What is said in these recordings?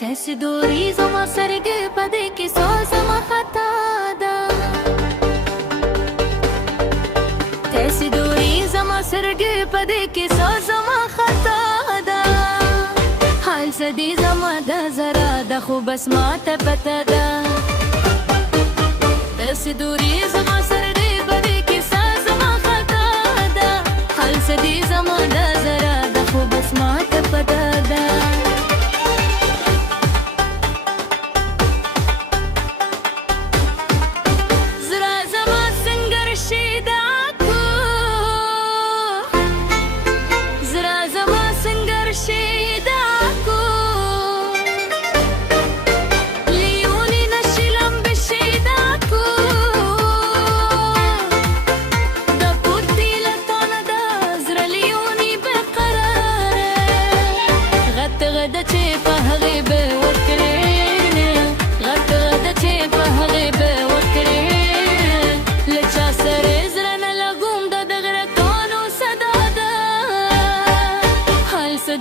تاسې دوري زما سرګې په دې کې څو زما خطا ده تاسې دوري زما سرګې په دې کې څو زما خطا ده حال څه دي زما د زړه ده خو بس ماته پته ده تاسې دوري زما سرګې په دې کې څو زما خطا ده حال څه دي زما د زړه ده خو بس ماته پته ده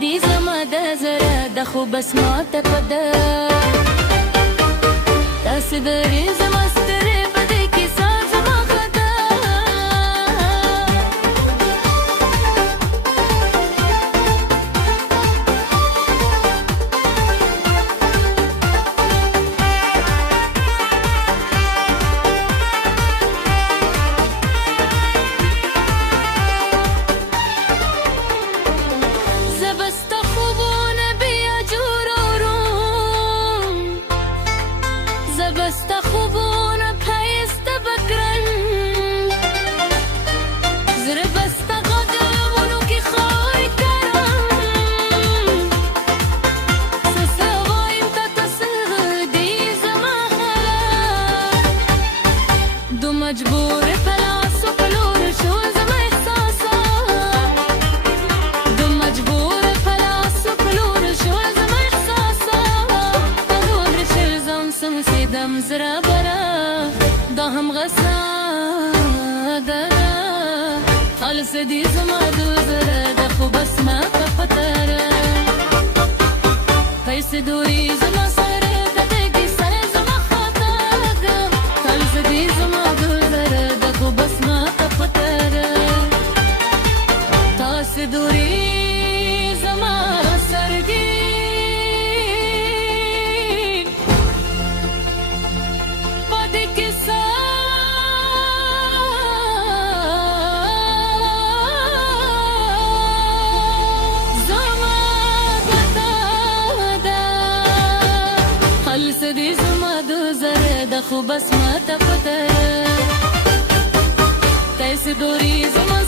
دي زما د زړه ده خو بس ماته پته تاسې درې زما سترې په دې کې څه زما خطا بسته خوبونه پایسته بکرن زره بسته قدمونو کې خوی کرم سسه وایم تا څه دي زما خلا دو مجبور په لاسو په لور شو زما احساسات دو مجبور په لاسو په لور شو زما احساسات په لور چې زم سمسیدم زرا برا دا هم غصه ده حال څه دي زما د زړه ده خو بس ماته پته ده پیسې دوري زما سره د دې کیسه زما خطا ده حال څه دي زما د زړه ده خو بس ماته پته ده تاسې دوري زما سرګې دي زما د زړه ده خو بس ماته پته تاسې دوري زما